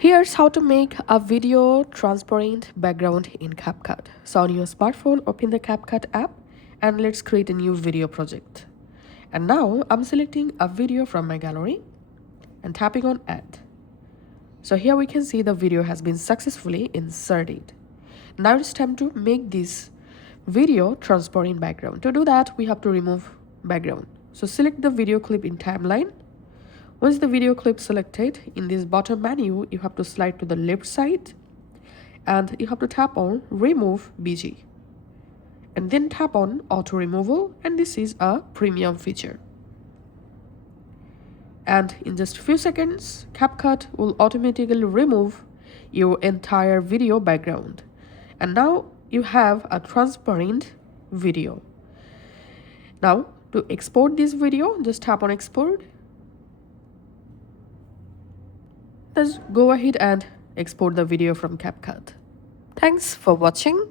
Here's how to make a video transparent background in CapCut. So on your smartphone, open the CapCut app and let's create a new video project. And now I'm selecting a video from my gallery and tapping on Add. So here we can see the video has been successfully inserted. Now it's time to make this video transparent background. To do that, we have to remove background. So select the video clip in timeline. Once the video clip selected, in this bottom menu, you have to slide to the left side and you have to tap on Remove BG. And then tap on Auto Removal, and this is a premium feature. And in just a few seconds, CapCut will automatically remove your entire video background. And now you have a transparent video. Now to export this video, just tap on Export. Let's go ahead and export the video from CapCut. Thanks for watching.